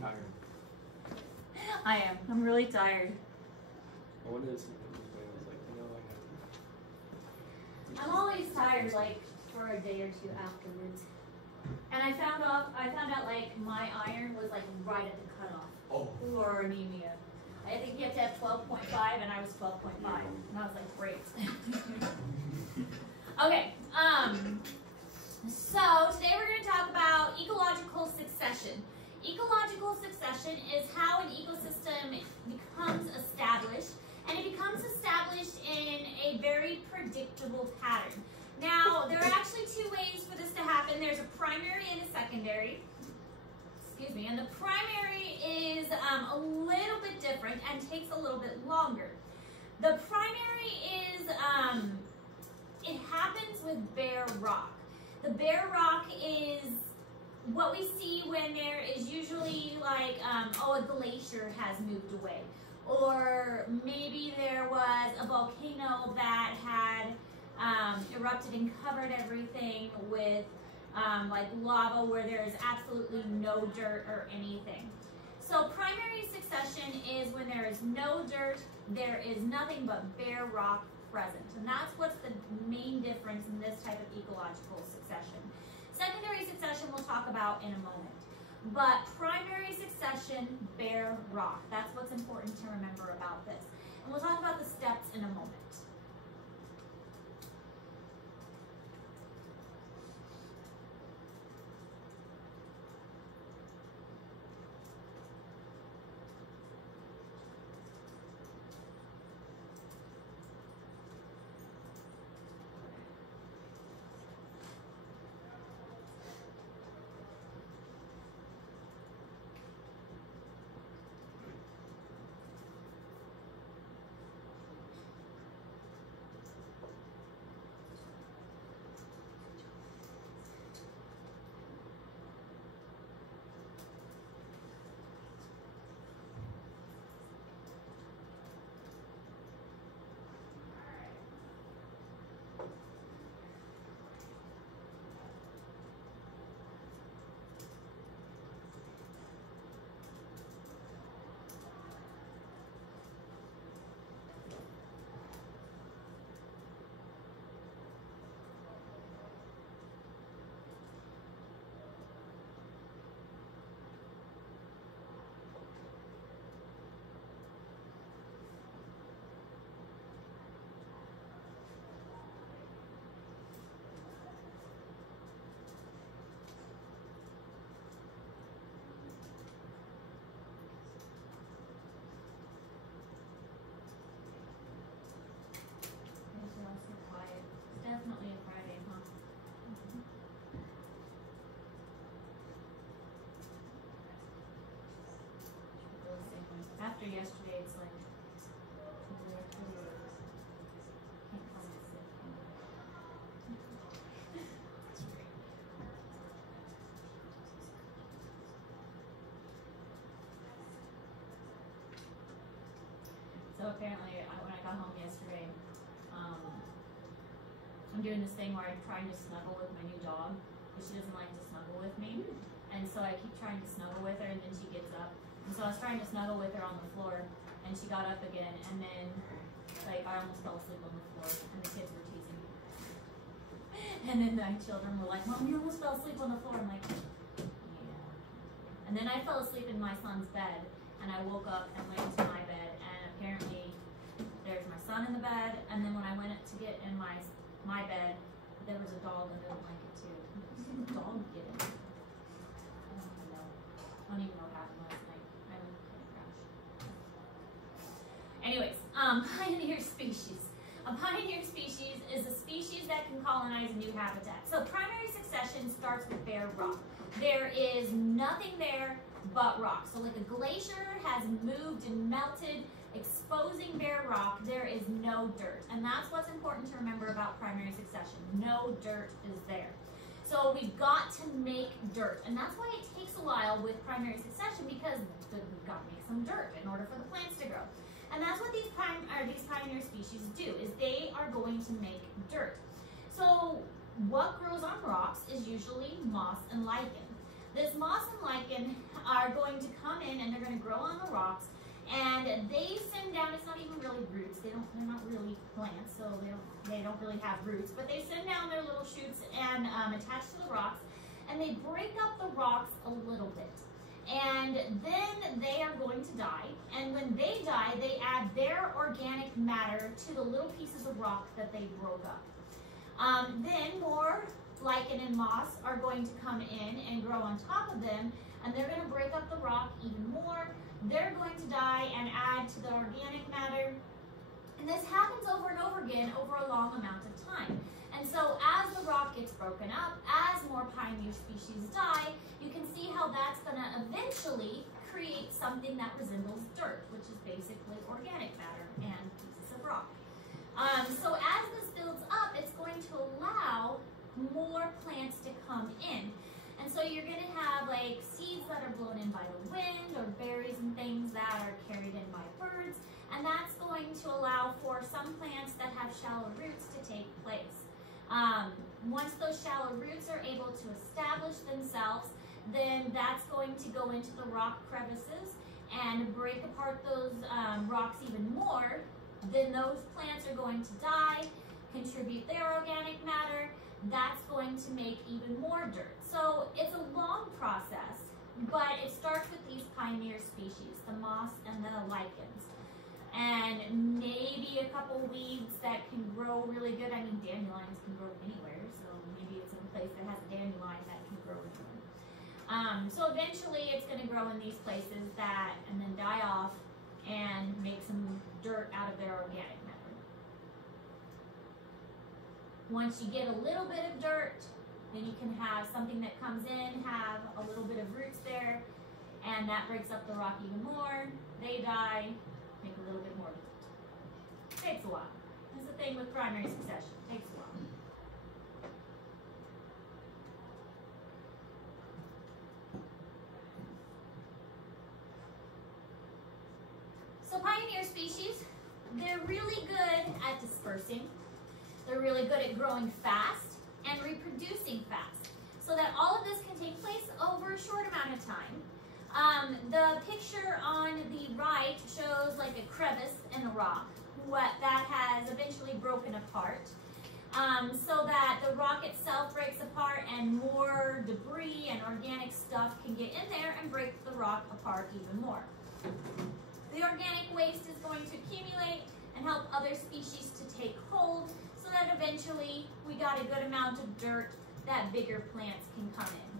tired. I am. I'm really tired. I wanted to see what this way. I was like, no, I have. I'm always tired, like, for a day or two afterwards. And I found out, like, my iron was, like, right at the cutoff for anemia. I think you have to have 12.5, and I was 12.5. And I was like, great. Okay, so today we're going to talk about ecological succession. Ecological succession is how an ecosystem becomes established, and it becomes established in a very predictable pattern. Now, there are actually two ways for this to happen. There's a primary and a secondary. Excuse me, and the primary is a little bit different and takes a little bit longer. The primary is, it happens with bare rock. The bare rock is what we see when there is usually like, a glacier has moved away. Or maybe there was a volcano that had erupted and covered everything with like lava where there is absolutely no dirt or anything. So primary succession is when there is no dirt, there is nothing but bare rock present. And that's what's the main difference in this type of ecological succession. Secondary succession we'll talk about in a moment. But primary succession, bare rock. That's what's important to remember about this. And we'll talk about the steps in a moment. Definitely a Friday, huh? After yesterday, it's like, can't come and sit. So apparently, when I got home yesterday, I'm doing this thing where I'm trying to snuggle with my new dog, but she doesn't like to snuggle with me. And so I keep trying to snuggle with her, and then she gets up. And so I was trying to snuggle with her on the floor, and she got up again, and then like I almost fell asleep on the floor, and the kids were teasing me. And then my children were like, "Mom, you almost fell asleep on the floor." I'm like, yeah. And then I fell asleep in my son's bed, and I woke up and went into my bed, and apparently there's my son in the bed, and then when I went to get in my bed, there was a dog under the blanket too. Did the dog get in? I don't even know what happened last night. I went kind of crashed. Anyways, pioneer species. A pioneer species is a species that can colonize a new habitat. So primary succession starts with bare rock. There is nothing there but rock. So like a glacier has moved and melted, exposing bare rock, there is no dirt. And that's what's important to remember about primary succession. No dirt is there. So we've got to make dirt. And that's why it takes a while with primary succession, because we've got to make some dirt in order for the plants to grow. And that's what these pioneer species do, is they are going to make dirt. So what grows on rocks is usually moss and lichen. This moss and lichen are going to come in and they're going to grow on the rocks, and they send down, it's not even really roots, they're not really plants, so they don't really have roots, but they send down their little shoots and attach to the rocks, and they break up the rocks a little bit. And then they are going to die, and when they die, they add their organic matter to the little pieces of rock that they broke up. Then more lichen and moss are going to come in and grow on top of them, and they're going to break up the rock even more. They're going to die and add to the organic matter. And this happens over and over again over a long amount of time. And so as the rock gets broken up, as more pioneer species die, you can see how that's going to eventually create something that resembles dirt, which is basically organic matter and pieces of rock. So as this builds up, it's going to allow more plants to come in. And so you're going to have like seeds that are blown in by the wind, or berries and things that are carried in by birds. And that's going to allow for some plants that have shallow roots to take place. Once those shallow roots are able to establish themselves, then that's going to go into the rock crevices and break apart those rocks even more. Then those plants are going to die, contribute their organic matter. That's going to make even more dirt. So it's a long process, but it starts with these pioneer species, the moss and the lichens. And maybe a couple weeds that can grow really good. I mean, dandelions can grow anywhere, so maybe it's in a place that has a dandelion that can grow anywhere. So eventually it's going to grow in these places that, and then die off and make some dirt out of their organic matter. Once you get a little bit of dirt, then you can have something that comes in, have a little bit of roots there, and that breaks up the rock even more. They die, make a little bit more dirt. Takes a while. That's the thing with primary succession. Takes a while. So pioneer species, they're really good at dispersing. They're really good at growing fast and reproducing fast, so that all of this can take place over a short amount of time. The picture on the right shows like a crevice in the rock, that has eventually broken apart, so that the rock itself breaks apart and more debris and organic stuff can get in there and break the rock apart even more. The organic waste is going to accumulate and help other species to take hold, so that eventually we got a good amount of dirt that bigger plants can come in.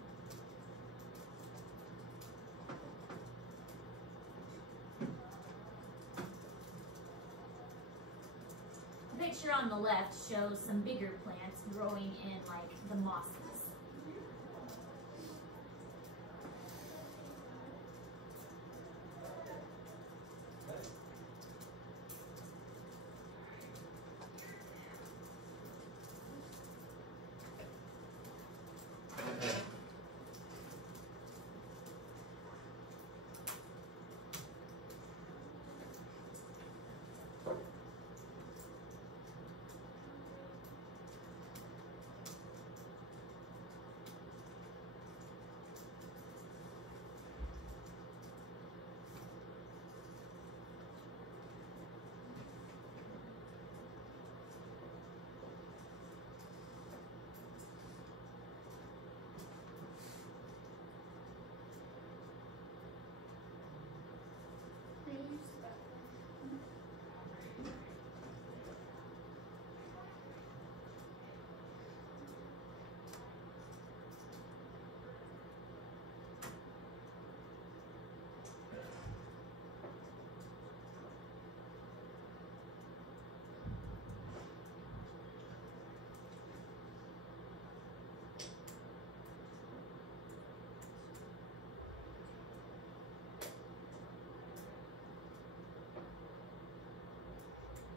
The picture on the left shows some bigger plants growing in like the mosses.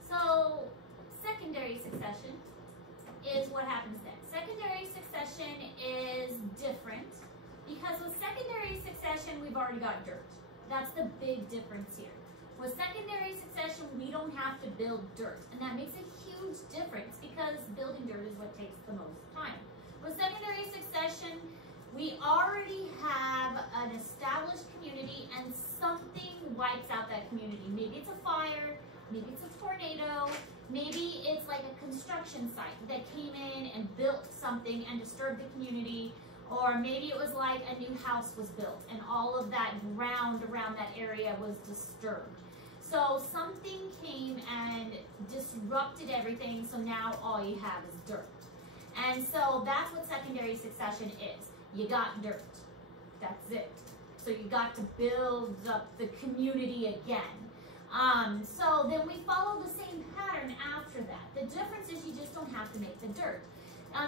So secondary succession is what happens next. Secondary succession is different because with secondary succession, we've already got dirt. That's the big difference here. With secondary succession, we don't have to build dirt, and that makes a huge difference because building dirt is what takes the most time. With secondary succession, We already have an established community and something wipes out that community. Maybe it's a fire, maybe it's a tornado, maybe it's like a construction site that came in and built something and disturbed the community, or maybe it was like a new house was built and all of that ground around that area was disturbed. So something came and disrupted everything, so now all you have is dirt. And so that's what secondary succession is. You got dirt. That's it. So you got to build up the community again. So then we follow the same pattern after that. The difference is you just don't have to make the dirt.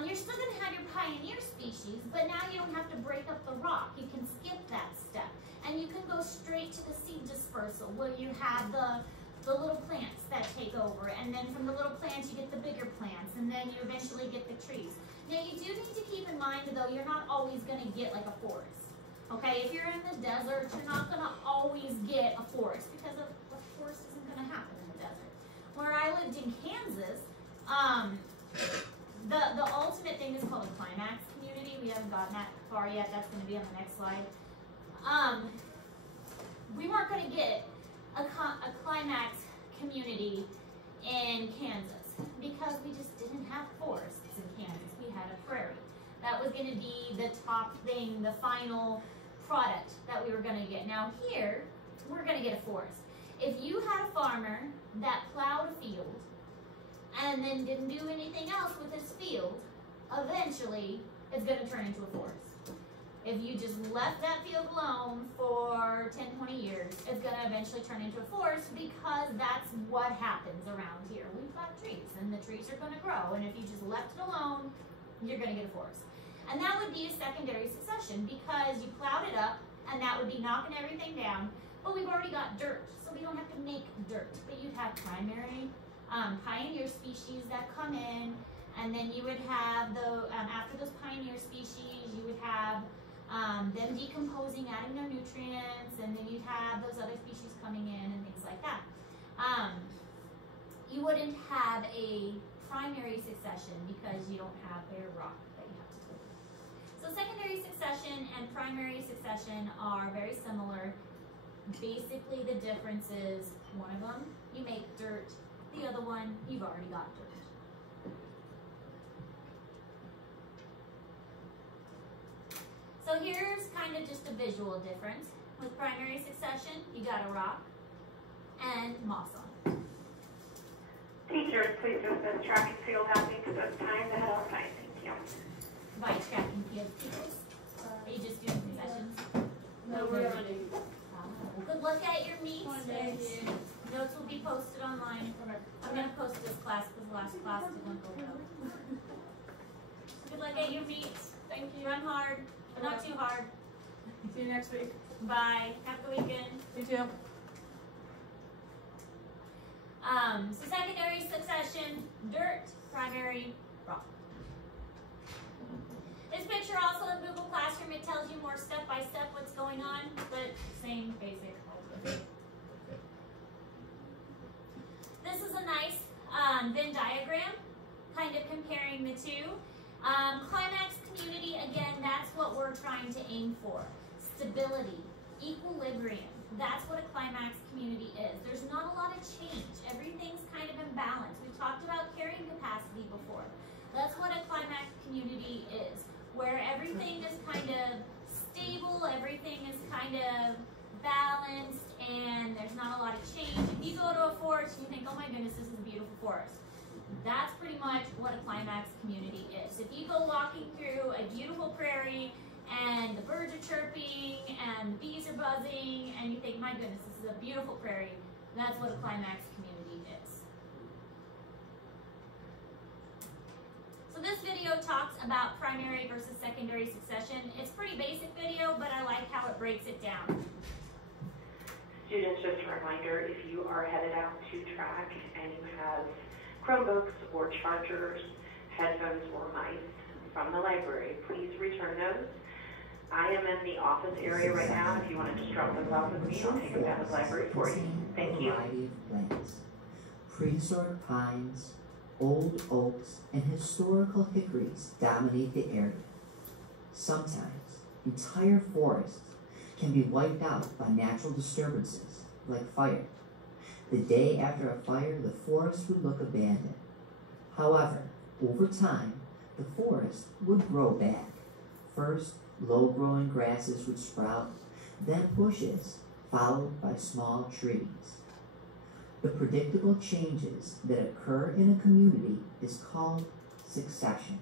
You're still going to have your pioneer species, but now you don't have to break up the rock. You can skip that step. And you can go straight to the seed dispersal, where you have the little plants that take over. And then from the little plants, you get the bigger plants. And then you eventually get the trees. Now, you do need to keep in mind, though, you're not always going to get like a forest. Okay, if you're in the desert, you're not going to always get a forest, because a forest isn't going to happen in the desert. Where I lived in Kansas, the ultimate thing is called a climax community. We haven't gotten that far yet. That's going to be on the next slide. We weren't going to get a climax community in Kansas because we just didn't have forests in Kansas. We had a prairie. That was going to be the top thing, the final product that we were going to get. Now here, we're going to get a forest. If you had a farmer that plowed a field and then didn't do anything else with his field, eventually it's going to turn into a forest. If you just left that field alone for 10, 20 years, it's going to eventually turn into a forest, because that's what happens around here. We've got trees, and the trees are going to grow, and if you just left it alone, you're going to get a forest. And that would be a secondary succession, because you plowed it up, and that would be knocking everything down, but we've already got dirt, so we don't have to make dirt. But you'd have primary pioneer species that come in, and then you would have after those pioneer species, you would have them decomposing, adding their nutrients, and then you'd have those other species coming in and things like that. You wouldn't have a primary succession because you don't have a rock that you have to take. So secondary succession and primary succession are very similar. Basically, the difference is one of them, you make dirt. The other one, you've already got dirt. So here's kind of just a visual difference. With primary succession, you got a rock and moss on it. Teachers, please dismiss track and field housing because it's time to head outside. Thank you. By track and field teachers. Are you just doing concessions? No, we're running. Good luck at your meets. Notes will be posted online. I'm going to post this class because the last class didn't go well. Good luck at your meets. Thank you. Run hard, but not too hard. See you next week. Bye. Have a good weekend. You too. So secondary succession, dirt, primary, rock. This picture also in Google Classroom, it tells you more step by step what's going on, but same basic. This is a nice Venn diagram, kind of comparing the two. Climax community, again, that's what we're trying to aim for. Stability, equilibrium. That's what a climax community is. There's not a lot of change. Everything's kind of in balance. We've talked about carrying capacity before. That's what a climax community is, where everything is kind of stable, everything is kind of balanced, and there's not a lot of change. If you go to a forest, you think, oh my goodness, this is a beautiful forest. That's pretty much what a climax community is. If you go walking through a beautiful prairie and the birds are chirping and the bees are buzzing and you think, my goodness, this is a beautiful prairie, that's what a climax community is. So this video talks about primary versus secondary succession. It's a pretty basic video, but I like how it breaks it down. Students, just a reminder, if you are headed out to track and you have Chromebooks or chargers, headphones, or mice from the library, please return those. I am in the office area right now. If you want to just drop those off with me, I'll take them down to the library for you. Thank you. A variety of plants, prehistoric pines, old oaks, and historical hickories dominate the area. Sometimes Entire forests can be wiped out by natural disturbances like fire. The day after a fire, the forest would look abandoned. However, over time, the forest would grow back. First, low-growing grasses would sprout, then bushes, followed by small trees. The predictable changes that occur in a community is called succession.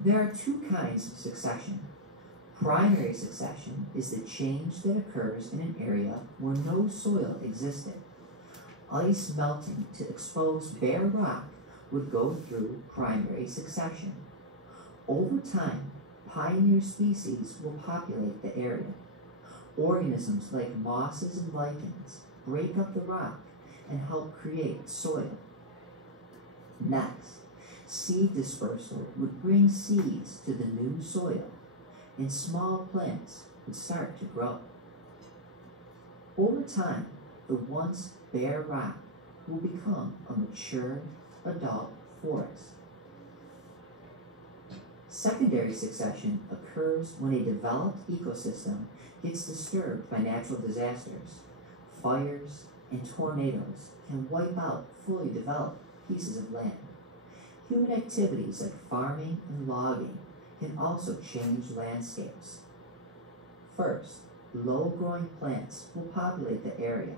There are two kinds of succession. Primary succession is the change that occurs in an area where no soil existed. Ice melting to expose bare rock would go through primary succession. Over time, pioneer species will populate the area. Organisms like mosses and lichens break up the rock and help create soil. Next, seed dispersal would bring seeds to the new soil, and small plants would start to grow. Over time, the once bare rock will become a mature adult forest. Secondary succession occurs when a developed ecosystem gets disturbed by natural disasters. Fires and tornadoes can wipe out fully developed pieces of land. Human activities like farming and logging can also change landscapes. First, low-growing plants will populate the area.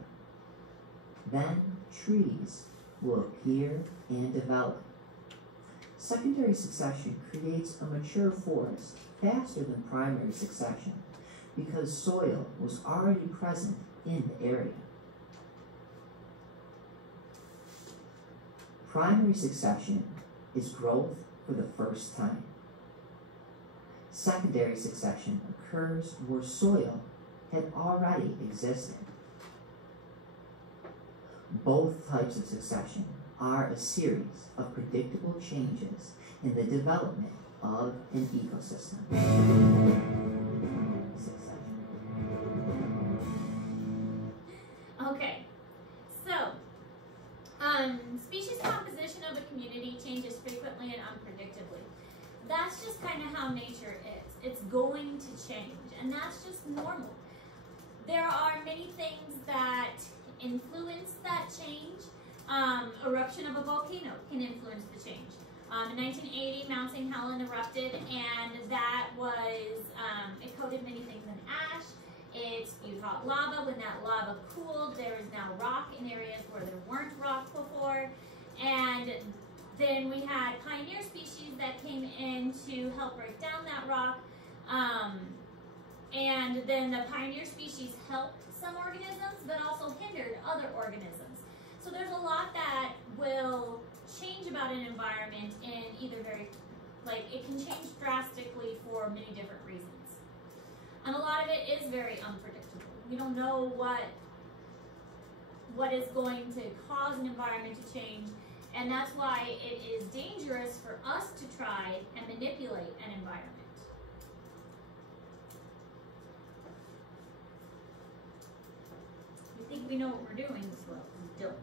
Then, trees will appear and develop. Secondary succession creates a mature forest faster than primary succession because soil was already present in the area. Primary succession is growth for the first time. Secondary succession occurs where soil had already existed. Both types of succession are a series of predictable changes in the development of an ecosystem. Okay, so species composition of a community changes frequently and unpredictably. That's just kind of how nature is. It's going to change, and that's just normal. There are many things that influence that change. Eruption of a volcano can influence the change. In 1980, Mount St. Helens erupted, and that was, it coated many things in ash. It spewed hot lava. When that lava cooled, there is now rock in areas where there weren't rock before. And then we had pioneer species that came in to help break down that rock. And then the pioneer species helped some organisms, but also hindered other organisms. So there's a lot that will change about an environment in either it can change drastically for many different reasons. And a lot of it is very unpredictable. We don't know what is going to cause an environment to change, and that's why it is dangerous for us to try and manipulate an environment. We think we know what we're doing, but we don't.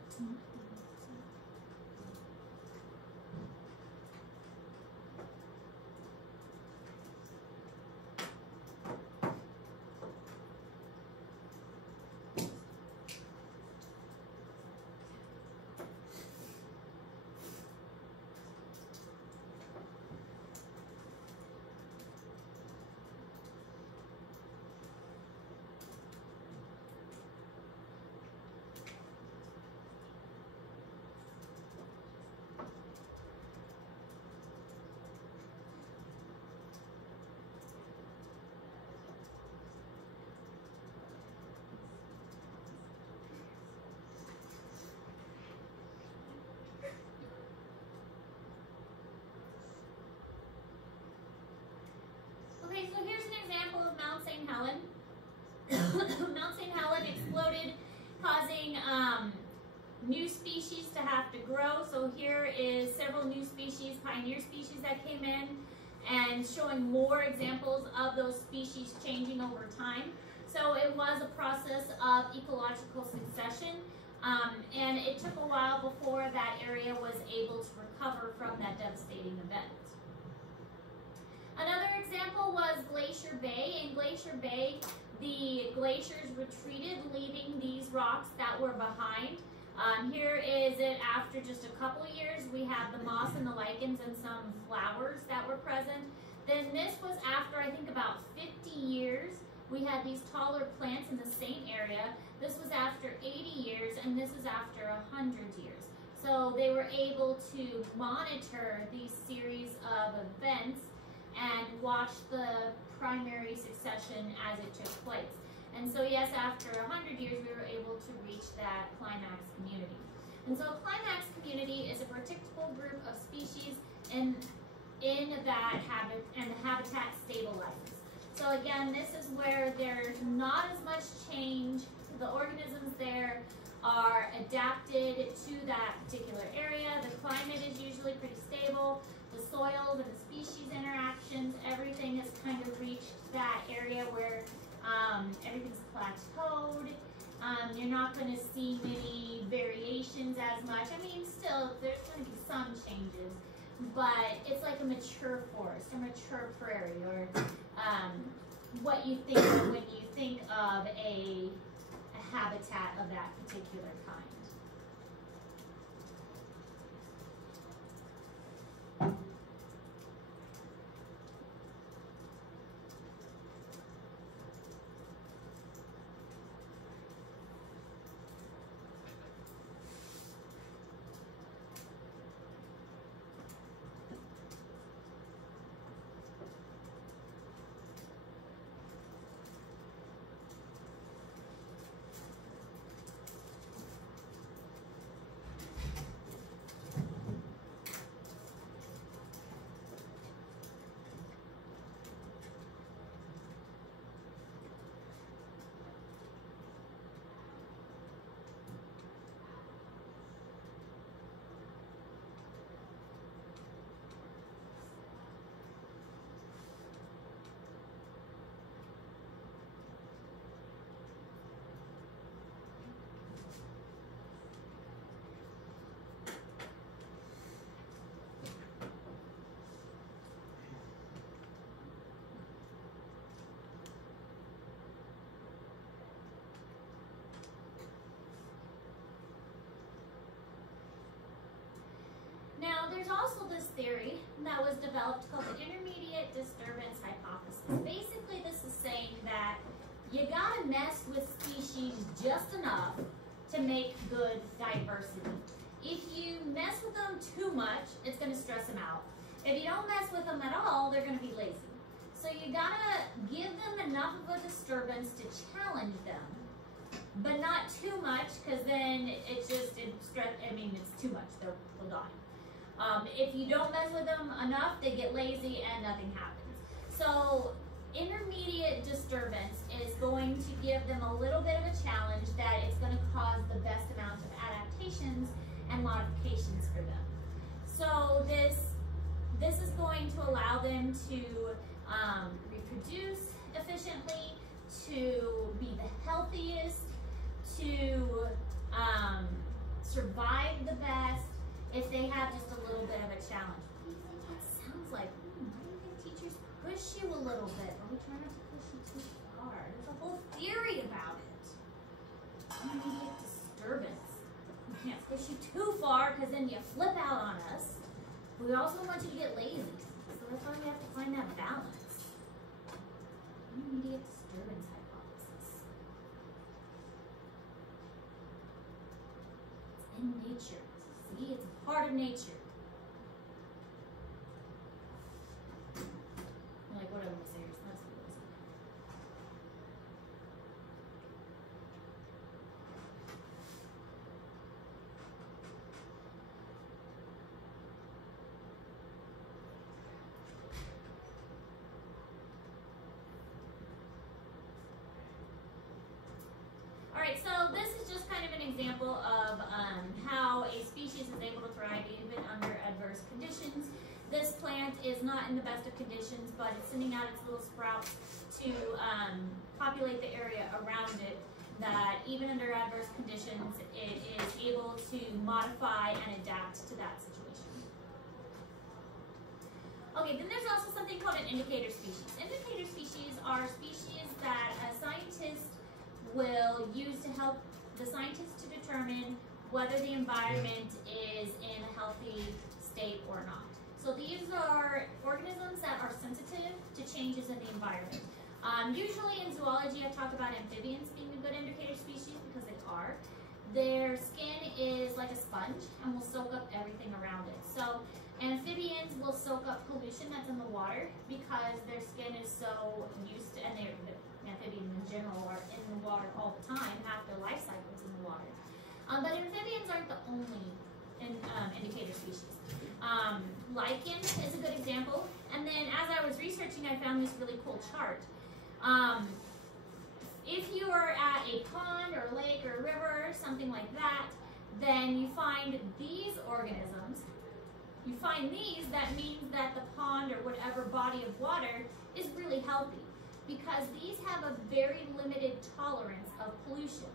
Okay, so here's an example of Mount St. Helens. Mount St. Helens exploded, causing new species to have to grow. So here is several new species, pioneer species that came in, and showing more examples of those species changing over time. So it was a process of ecological succession, and it took a while before that area was able to recover from that devastating event. Another example was Glacier Bay. In Glacier Bay, the glaciers retreated, leaving these rocks that were behind. Here is it after just a couple of years. We have the moss and the lichens and some flowers that were present. Then this was after, I think, about 50 years. We had these taller plants in the same area. This was after 80 years, and this is after 100 years. So they were able to monitor these series of events and watch the primary succession as it took place. And so yes, after 100 years, we were able to reach that climax community. And so a climax community is a predictable group of species in that habit, and the habitat stabilizes. So again, this is where there's not as much change. The organisms there are adapted to that particular area. The climate is usually pretty stable. The soils and the species interactions, everything has kind of reached that area where everything's plateaued. You're not going to see many variations as much. I mean, still, there's going to be some changes, but it's like a mature forest, a mature prairie, or what you think of when you think of a habitat of that particular kind. Now, there's also this theory that was developed called the intermediate disturbance hypothesis. Basically, this is saying that you gotta mess with species just enough to make good diversity. If you mess with them too much, it's gonna stress them out. If you don't mess with them at all, they're gonna be lazy. So you gotta give them enough of a disturbance to challenge them, but not too much, because then it's too much, they'll die. If you don't mess with them enough, they get lazy and nothing happens. So intermediate disturbance is going to give them a little bit of a challenge that it's going to cause the best amount of adaptations and modifications for them. So this is going to allow them to reproduce efficiently, to be the healthiest, to survive the best, if they have just a little bit of a challenge. What do you think that sounds like? Why do you think teachers push you a little bit? But we try not to push you too far. There's a whole theory about it. Intermediate disturbance. We can't push you too far because then you flip out on us. But we also want you to get lazy. So that's why we have to find that balance. Intermediate disturbance hypothesis. It's in nature. See, it's a part of nature. Like what I want to say, you're supposed to listen. All right, so this is just kind of an example of how a species is able to thrive even under adverse conditions. This plant is not in the best of conditions, but it's sending out its little sprouts to populate the area around it, that even under adverse conditions, it is able to modify and adapt to that situation. Okay, then there's also something called an indicator species. Indicator species are species that a scientist will use to help the scientists to determine whether the environment is in a healthy state or not. So these are organisms that are sensitive to changes in the environment. Usually in zoology, I talk about amphibians being a good indicator species because they are. Their skin is like a sponge and will soak up everything around it. So amphibians will soak up pollution that's in the water because their skin is so used to, and amphibians in general are in the water all the time, half their life cycle is in the water. But amphibians aren't the only indicator species. Lichen is a good example. And then as I was researching, I found this really cool chart. If you are at a pond or a lake or a river, something like that, then you find these organisms. You find these, that means that the pond or whatever body of water is really healthy because these have a very limited tolerance of pollution.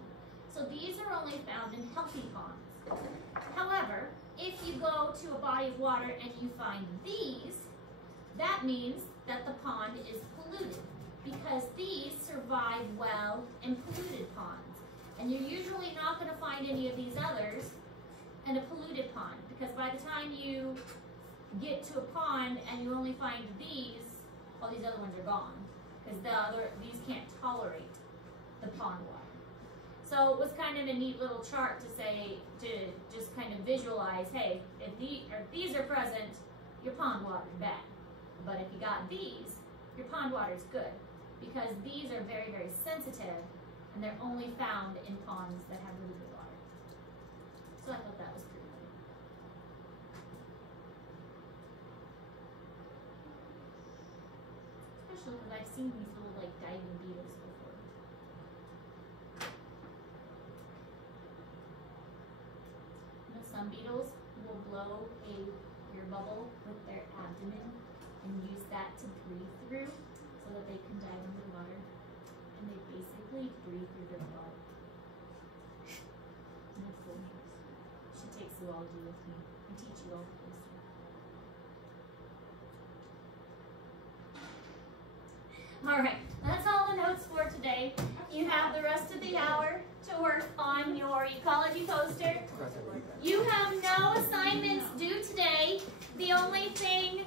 So these are only found in healthy ponds. However, if you go to a body of water and you find these, that means that the pond is polluted because these survive well in polluted ponds. And you're usually not going to find any of these others in a polluted pond because by the time you get to a pond and you only find these, all these other ones are gone because these can't tolerate the pond water. So it was kind of a neat little chart to say, to just kind of visualize, hey, if these are present, your pond water is bad. But if you got these, your pond water is good because these are very, very sensitive and they're only found in ponds that have really good water. So I thought that was pretty cool. Especially because I've seen these little like diving beetles before. You know, some beetles will blow a air bubble with their abdomen and use that to breathe through so that they can dive underwater. And they basically breathe through their blood. And it's so nice. You should take zoology with me and teach you all this. All right, that's all the notes for today. You have the rest of the hour to work on your ecology poster. You have no assignments due today. The only thing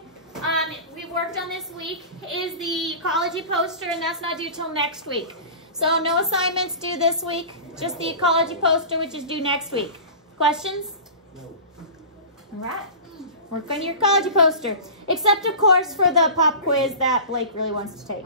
we've worked on this week is the ecology poster, and that's not due till next week. So no assignments due this week, just the ecology poster, which is due next week. Questions? No. All right. Work on your ecology poster. Except, of course, for the pop quiz that Blake really wants to take.